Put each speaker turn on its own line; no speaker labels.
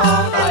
Oh,